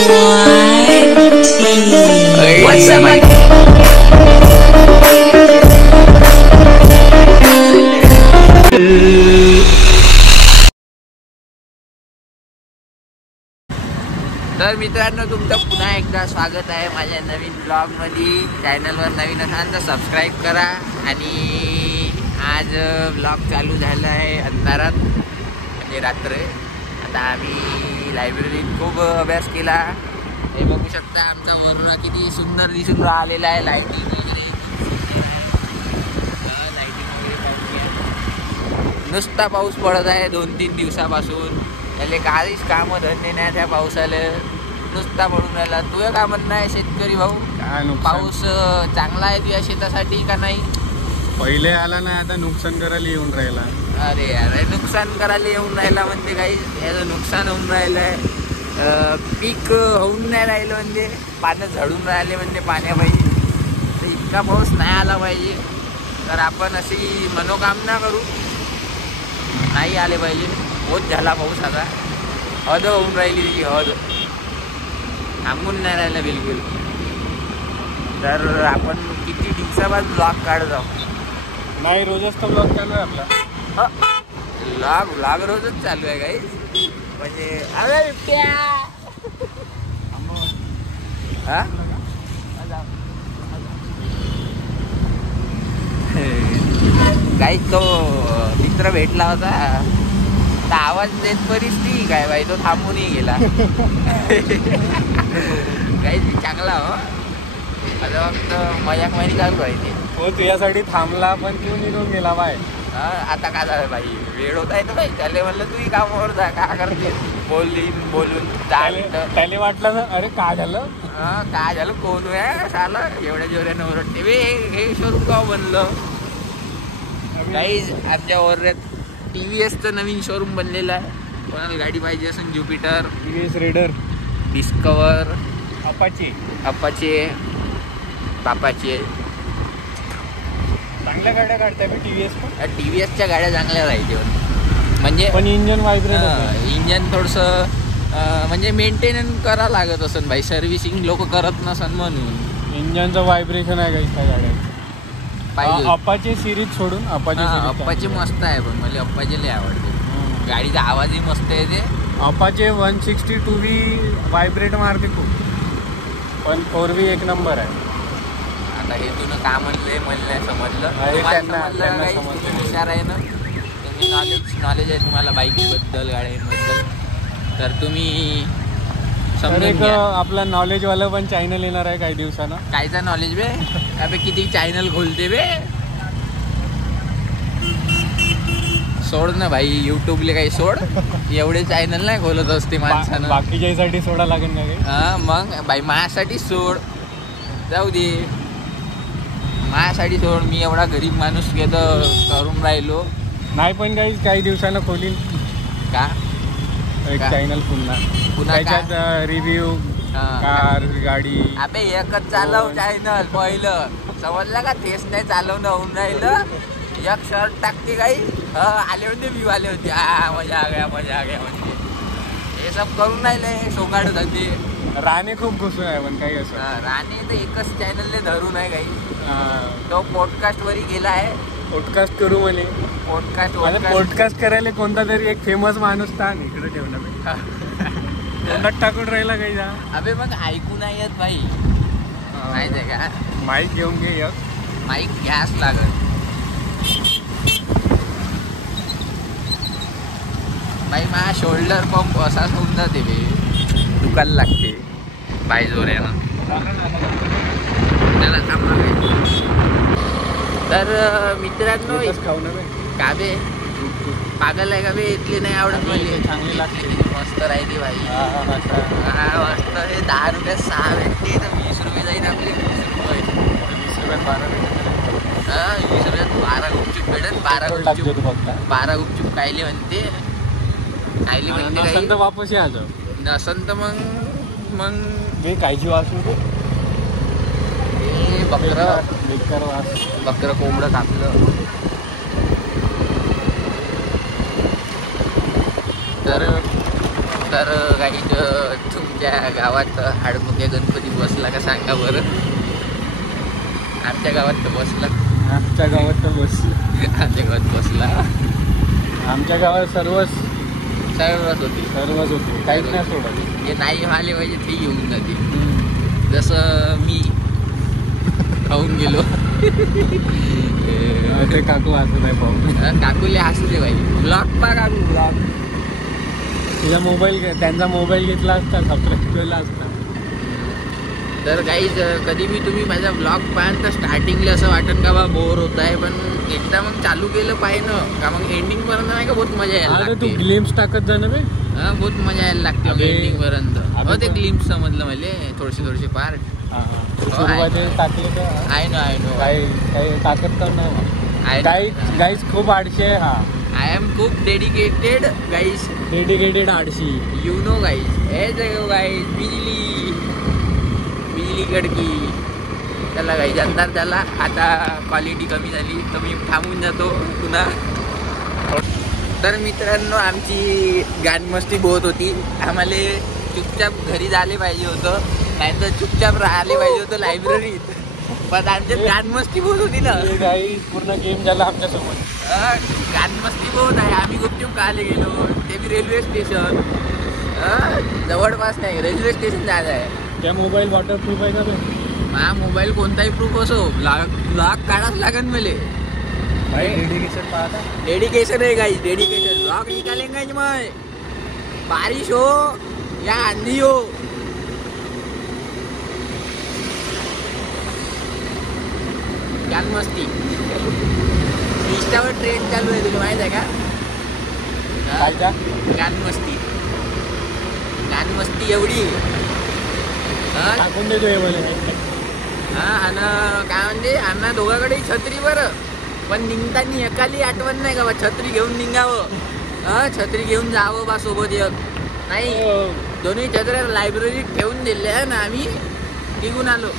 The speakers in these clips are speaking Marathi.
तर मित्रांनो, तुमचं पुन्हा एकदा स्वागत आहे माझ्या नवीन ब्लॉगमध्ये. चॅनलवर नवीन असाल तर सबस्क्राईब करा. आणि आज ब्लॉग चालू झाला आहे अंधारात, म्हणजे रात्र. आता आम्ही लायब्ररीत खूप अभ्यास केला. हे बघू शकता आमचा वरुणा किती सुंदर दिसून राहिलेला आहे. लाईटिंग वगैरे नुसता पाऊस पडत आहे 2-3 दिवसापासून. त्याले काहीच कामं धंदे नाही त्या पावसाला, नुसता पडून राहिला. तुझं काय म्हणणं आहे शेतकरी भाऊ? पाऊस चांगला आहे तुझ्या शेतासाठी का नाही? पहिले आला ना, आता नुकसान करायला येऊन राहिला. अरे यार, नुकसान करायला येऊन राहिला म्हणजे काही याचं नुकसान होऊन राहिलं आहे. पीक होऊन नाही राहिलं म्हणजे पानं झडून राहिले म्हणजे पाण्यापाहिजे. तर इतका पाऊस नाही आला पाहिजे. तर आपण अशी मनोकामना करू नाही आले पाहिजे. बहुत झाला पाऊस आता, हद होऊन राहिली ती हद, थांबून नाही राहिला बिलकुल. तर आपण किती दिवसाबाद ब्लॉग काढत आहोत. नाही, रोजच तो ब्लॉग चालू आहे आपला. ब्लॉग रोजच चालू आहे काही, म्हणजे अरे काही तो मित्र भेटला होता, तर आवाज देत बरीच ती काय बाई, तो थांबूनही गेला. काही चांगला हो, आता फक्त मजाक मारी चालू आहे ते. हो, तुझ्यासाठी थांबला पण तू निघून गेला बाय. आता काय झालं बाई, वेळ होता येतो बाई. त्याला म्हणलं तूही कामावर जा, का करते बोलून त्याला वाटलं ना, अरे काय झालं काय झालं, कोण आहे साला एवढ्या जोऱ्यानं ओरडते बे, हे शोरूम का बनलं. काहीच आमच्या ओरड्यात TVSचं नवीन शोरूम बनलेलं आहे. कोणाला गाडी पाहिजे असेल, ज्युपिटर, TVS रेडर, डिस्कवर, अपाचे बापाचे चांगल्या गाड्या काढताय मी. TVSच्या गाड्या चांगल्या राहायचे, म्हणजे पण इंजन व्हायब्रेट, इंजन थोडंसं म्हणजे मेंटेनन्स करा लागत असेल भाई. सर्व्हिसिंग लोक करत नसन म्हणून इंजनचं व्हायब्रेशन आहे काही त्या गाड्या पाहिजे. अपाचे सिरीज सोडून अप्पाचे मस्त आहे, पण मला अप्पाचे लय आवडते. गाडीचा आवाजही मस्त आहे ते. अपाचे 162V व्हायब्रेट मारते खूप, पण 4V एक नंबर आहे. आता हे तुला का म्हणलंय मला समजलं. हुशार आहे ना तुम्ही, नॉलेज आहे तुम्हाला बाईकबद्दल, गाड्यांबद्दल. तर तुम्ही समजून घ्या. आपला नॉलेजवाला पण चॅनल येणार आहे काही दिवसानं. कायचा नॉलेज बे? अबे किती चॅनल खोलते बे, सोड ना भाई. युट्यूबले काही सोड, एवढे चॅनल नाही खोलत असते माणसानं. बाकीच्यासाठी सोडा लागेल ना काही. मग भाई माझ्यासाठी सोड, जाऊ दे माझ्यासाठी सोड. मी एवढा गरीब माणूस करून राहिलो नाही, पण काही दिवसानं खोलील का एक चॅनल पुन्हा त्याच्यात रिव्ह्यू कार गाडी. अबे एकच चालव चॅनल पहिलं, समजलं का? तेच नाही चालवणं होऊन राहिलं. एक शर्ट टाकते काही आले होते, व्ह्यू आले होते, मजा आ गया म्हणजे हे सब करून राहिले सोकाडत होते. राणे खूप घुसून आहे, पण काही असं राणे तर एकच चॅनलने धरून आहे काही. तो पॉडकास्ट वरी गेला आहे. पॉडकास्ट करू म्हणे. पॉडकास्ट करायला कोणता तरी एक फेमस माणूस ताण इकडे ठेवला तोंडात टाकून राहिला काही जा. अबे मग ऐकू नाही येत भाई, माहिती आहे का? माईक घेऊन घे, एक माईक घ्यास लागत भाई. माझा शोल्डर पंप असाच होऊन जाते बे, दुखायला लागते बाय जोऱ्यानं. तर मित्रांनो, का बे पागल आहे का बे? इथली नाही आवडत मला. चांगली लागते, मस्त राहिली भाई. मस्त. हे 10 रुपये 6 भेटते, तर 20 रुपये जाईल आपले. 20 रुपयात 12 गुपचूप भेटत. 12 गुपचूप खायले म्हणते. नसन तर वापस या जाऊ, नसन तर मग कायची वाचू बकरं कोंबडं कापलं तर तर काही तुमच्या गावात हाडमुख्या गणपती बसला का सांगा बरं. आमच्या गावात तर बसला. आमच्या गावात तर बस आमच्या गावात बसला. आमच्या गावात सर्वच होती. होते, काहीच नाही सोडत. जे नाही आले पाहिजे ते येऊन जाते. जसं मी खाऊन गेलो. ते काकू हसू नाही पाहू. काकूले हसू दे पाहिजे. ब्लॉग पा काकू ब्लॉग. त्यांचा मोबाईल घेतला असता, सबस्क्राईब केला असता. तर काही कधी मी तुम्ही माझा ब्लॉग पाहाल तर स्टार्टिंगला असं वाटेल का बा बोर होत आहे, पण एकदा मग चालू केलं पाहिजे का मग एंडिंग पर्यंत नाही का बहुत मजा यायला लागते. तू ग्लिम्स टाकत जा ना बे. बहुत मजा यायला लागते एंडिंग पर्यंत. हो ते ग्लिम्स समजलं मला, थोडेसे पार्ट टाकले तर आहे ना काही टाकत तर नाही. गाईज खूप आडशी आहे हा. आय एम खूप डेडिकेटेड गाईज. डेडिकेटेड आडशी. You know guys. हे जगो गाईज. बिजली कडकी. त्याला गाईज अंधार झाला. आता क्वालिटी कमी झाली तर मी थांबून जातो पुन्हा. तर मित्रांनो आमची गानमस्ती बहुत होती. आम्हाला चुपचाप घरी झाले पाहिजे होतं, नाही तर चुपचाप राहिले पाहिजे होतं लायब्ररीत. पण आमच्यात गानमस्ती बहुत होती ना. पूर्ण गेम झाला आमच्यासमोर. गानमस्ती बहुत आहे. आम्ही गुपचूप काले गेलो. ते बी रेल्वे स्टेशन जवळपास नाही, रेल्वे स्टेशन जायचं आहे. त्या मोबाईल वॉटरप्रूफ आहे का बे? माझा मोबाईल कोणताही प्रूफ असो लॉक काढाच लागेल मले. डेडिकेशन पाहता. डेडिकेशन आहे गाइस, डेडिकेशन. लॉक निकालेंगे मैं, बारिश हो या आंधी हो. गानमस्ती इंस्टावर ट्रेंड चालू आहे, तुला माहित आहे का? गानमस्ती एवढी टाकून देतो हे मला. आणि काय म्हणजे आम्हाला दोघांकडे छत्री बरं, पण निघताना एकाली आठवण नाही का बा छत्री घेऊन निघावं. छत्री घेऊन जावं बा सोबत एक नाही. दोन्ही छत्र्या लायब्ररीत ठेवून दिल्या ना आम्ही निघून आलो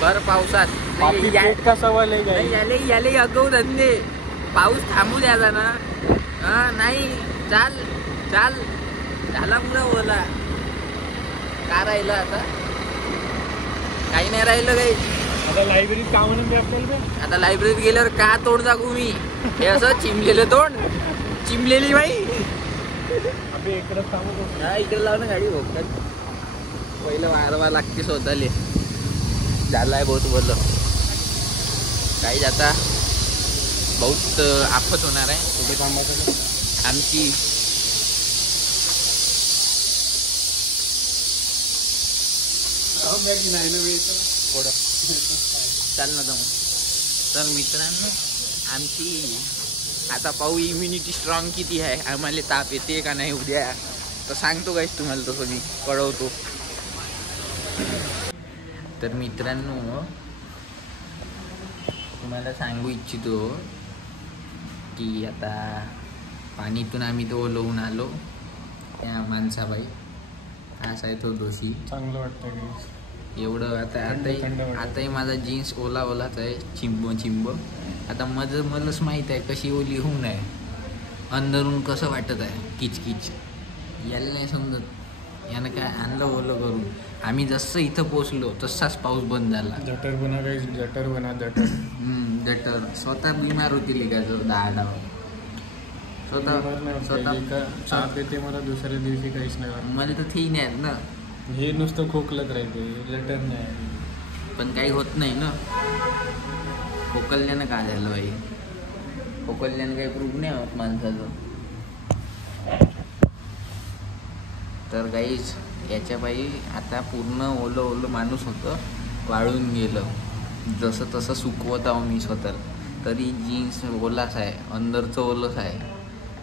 भर पावसात. याले अगाऊ धंदे. पाऊस थांबू द्यायचा ना. नाही चाल झाला पुरा ओला. का राहिलं आता? काही नाही राहिलं काही. आता लायब्ररीत का म्हणून आपल्याला. आता लायब्ररीत गेल्यावर का तोंड दाखवू मी? हे असं चिमलेलं तोंड, चिमलेली बाई. इकडे लाव ना गाडी. भोगतात पहिलं वारवा लागते स्वतःले. झालाय बहुत बोललं. काही आता बहुत आफत होणार आहे. कुठे थांबायचं आमची. चाल ना जाऊ. तर मित्रांनो आमची आता पाहू इम्युनिटी स्ट्रॉंग किती आहे. आम्हाला ताप येते का नाही उद्या तर सांगतो गाईस तुम्हाला, तसं मी कळवतो. तर मित्रांनो तुम्हाला सांगू इच्छितो की आता पाणीतून आम्ही तो ओलवून आलो. त्या माणसाबाई असा आहे तो दोषी. चांगलं वाटतं एवढं. आताही माझा जीन्स ओलाच आहे, चिंब. आता मलाच माहीत आहे कशी ओली होऊन आहे, अंदरून कसं वाटत आहे किचकिच. याला नाही समजत. यानं काय आणलं ओलं करून. आम्ही जसं इथं पोचलो तसाच पाऊस बंद झाला. जटर स्वतः बिमार होतील का जो 10 स्वतः येते मला दुसऱ्या दिवशी काहीच नाही. मला तर थी नाही ना. हे नुसतं खोकलत राहते, जटर नाही. पण काही होत नाही ना. खोकल्यानं काय झालं बाई? खोकल्यानं काही प्रूफ नाही होत माणसाचं. तर गाईज याच्या बाई आता पूर्ण ओलं माणूस होतं, वाळून गेलं. जसं तसं सुकवत आहो मी स्वतः. तरी जीन्स ओलाच आहे, अंदरचं ओलंच आहे.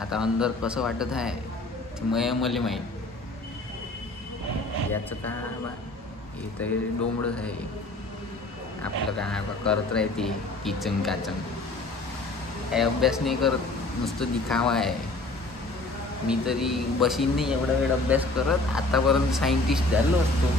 आता अंदर कसं वाटत आहे ते मला माहीत. याचं का बा इथं डोंबडच आहे. आपलं काय करत राहते किचन काचन. काय अभ्यास नाही करत, नुसतं दिखावा आहे. मी तरी बशीन नाही एवढा वेळ अभ्यास करत. आतापर्यंत सायंटिस्ट झालो असतो.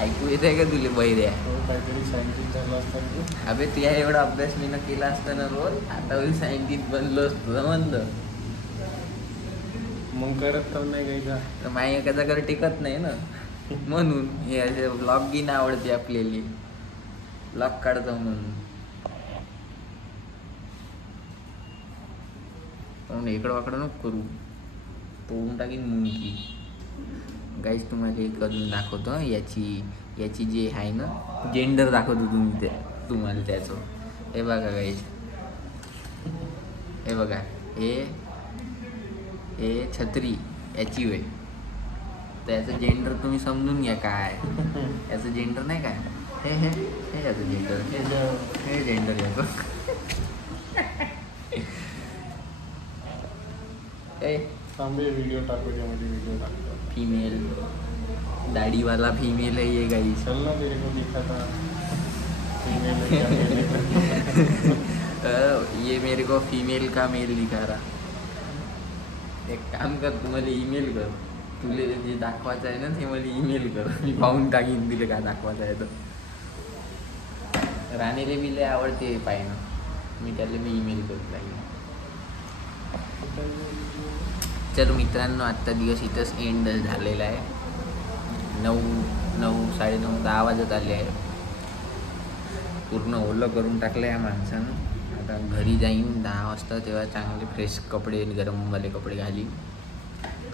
ऐकू येत आहे का तुला बहिऱ्या? काहीतरी सायंटिस्ट झालं असतं. अबे तुझ्या एवढा अभ्यास मी न केला असताना रोज, आता सायंटिस्ट बनलो असतो म्हणलं. मग करत तर नाही घ्यायचा. तर माई एखादा घर टिकत नाही ना, म्हणून हे असे ब्लॉग बी नाही आवडते आपल्याला, ब्लॉग काढतो म्हणून. पण इकडं वाकडं नको करू, तोडून टाकीन मुंगी. गाईज तुम्हाला एक अजून दाखवतो, याची जे आहे ना जेंडर दाखवतो तुम्हाला त्याचं. हे बघा गाईज, हे बघा, हे छत्री याची वेळ. तर याचं जेंडर तुम्ही समजून घ्या काय. याचं जेंडर नाही काय, हे याचं जेंडर, हे जेंडर याचं. व्हिडिओ टाकू, त्यामध्ये व्हिडिओ टाकतो. फीमेल दाढ़ीवाला फीमेल है ये गाइस. चल ना, तेरे को दिखा था फीमेल है क्या, मेल है. ये मेरे को फीमेल का मेल दिखा रहा. एक काम कर, तू मला ईमेल कर, तुले जे दाखवायचं आहे ना ते मला ईमेल कर, मी पाहून टाकीन तिला काय दाखवायचं आहे. तर राणीले बी लय आवडते पाहिणं, मी त्याला मी ईमेल करत लागेल. चल मित्रांनो, आजचा दिवस इथंच एंड झालेला आहे. 9, 9:30, 10 वाजत आले आहे. पूर्ण ओलं करून टाकलं आहे माणसानं. आता घरी जाईन 10 वाजता, तेव्हा चांगले फ्रेश कपडे, गरमवाले कपडे घालीन,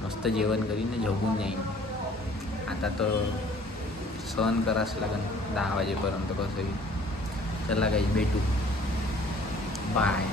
मस्त जेवण करीन, झोपून जाईन. आता तर सहन करावंच लागेल 10 वाजेपर्यंत कसंही. चला काही भेटू, बाय.